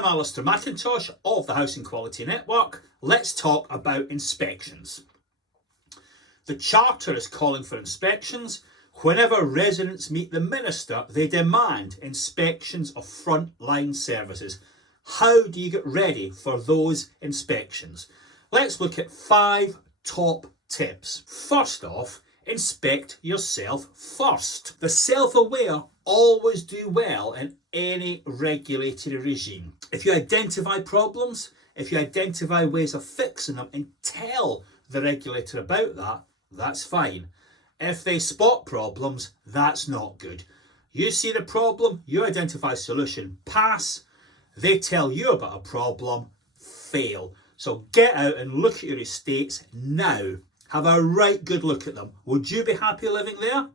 I'm Alistair McIntosh of the Housing Quality Network. Let's talk about inspections. The Charter is calling for inspections. Whenever residents meet the Minister, they demand inspections of frontline services. How do you get ready for those inspections? Let's look at 5 top tips. First off, inspect yourself first. The self-aware always do well in any regulatory regime. If you identify problems, if you identify ways of fixing them and tell the regulator about that, that's fine. If they spot problems, that's not good. You see the problem, you identify solution, pass. They tell you about a problem, fail. So get out and look at your estates now. Have a right good look at them. Would you be happy living there?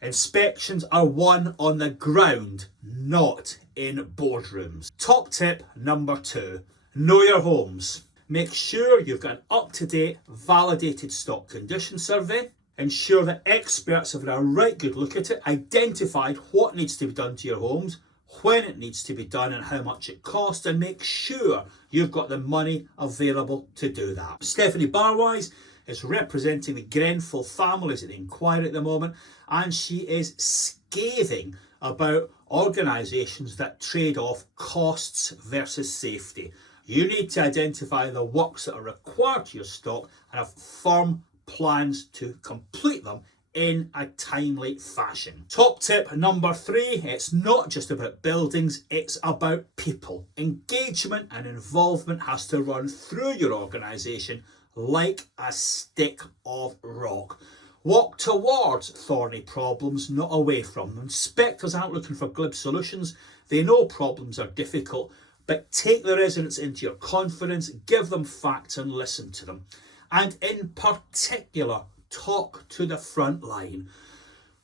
Inspections are won on the ground, not in boardrooms. Top tip number 2, know your homes. Make sure you've got an up-to-date, validated stock condition survey. Ensure that experts have had a right good look at it, identified what needs to be done to your homes, when it needs to be done and how much it costs, and make sure you've got the money available to do that. Stephanie Barwise is representing the Grenfell families at the inquiry at the moment, and she is scathing about organisations that trade off costs versus safety. You need to identify the works that are required to your stock and have firm plans to complete them in a timely fashion. Top tip number 3, it's not just about buildings, it's about people. Engagement and involvement has to run through your organisation like a stick of rock. Walk towards thorny problems, not away from them. Inspectors aren't looking for glib solutions. They know problems are difficult, but take the residents into your confidence, give them facts and listen to them. And in particular, talk to the front line.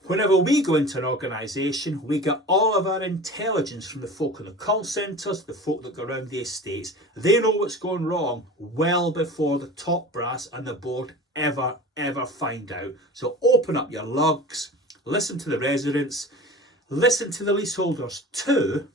Whenever we go into an organisation, we get all of our intelligence from the folk in the call centres, the folk that go around the estates. They know what's going wrong well before the top brass and the board ever find out. So open up your lugs, listen to the residents, listen to the leaseholders too,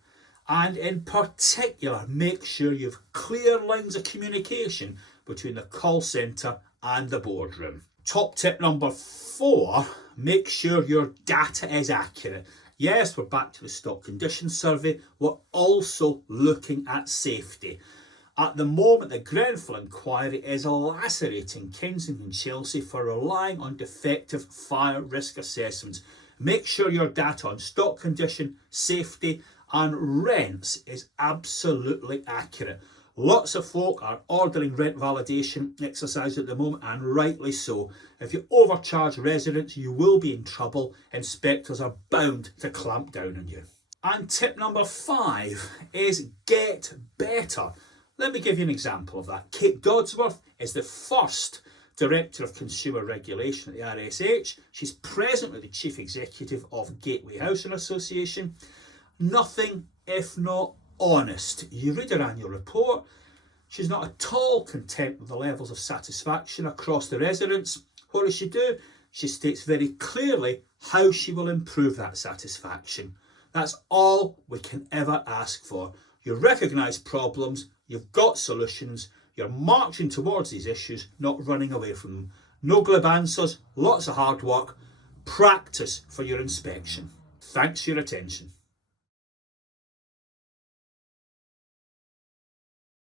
and in particular, make sure you've clear lines of communication between the call centre and the boardroom. Top tip number 4, make sure your data is accurate. Yes, we're back to the stock condition survey. We're also looking at safety. At the moment, the Grenfell inquiry is lacerating Kensington and Chelsea for relying on defective fire risk assessments. Make sure your data on stock condition, safety and rents is absolutely accurate. Lots of folk are ordering rent validation exercise at the moment, and rightly so. If you overcharge residents, you will be in trouble. Inspectors are bound to clamp down on you. And tip number 5 is get better. Let me give you an example of that. Kate Dodsworth is the first Director of Consumer Regulation at the RSH. She's presently the Chief Executive of Gateway Housing Association. Nothing if not honest. You read her annual report. She's not at all content with the levels of satisfaction across the residents. What does she do? She states very clearly how she will improve that satisfaction. That's all we can ever ask for. You recognise problems, you've got solutions, you're marching towards these issues, not running away from them. No glib answers, lots of hard work, practice for your inspection. Thanks for your attention.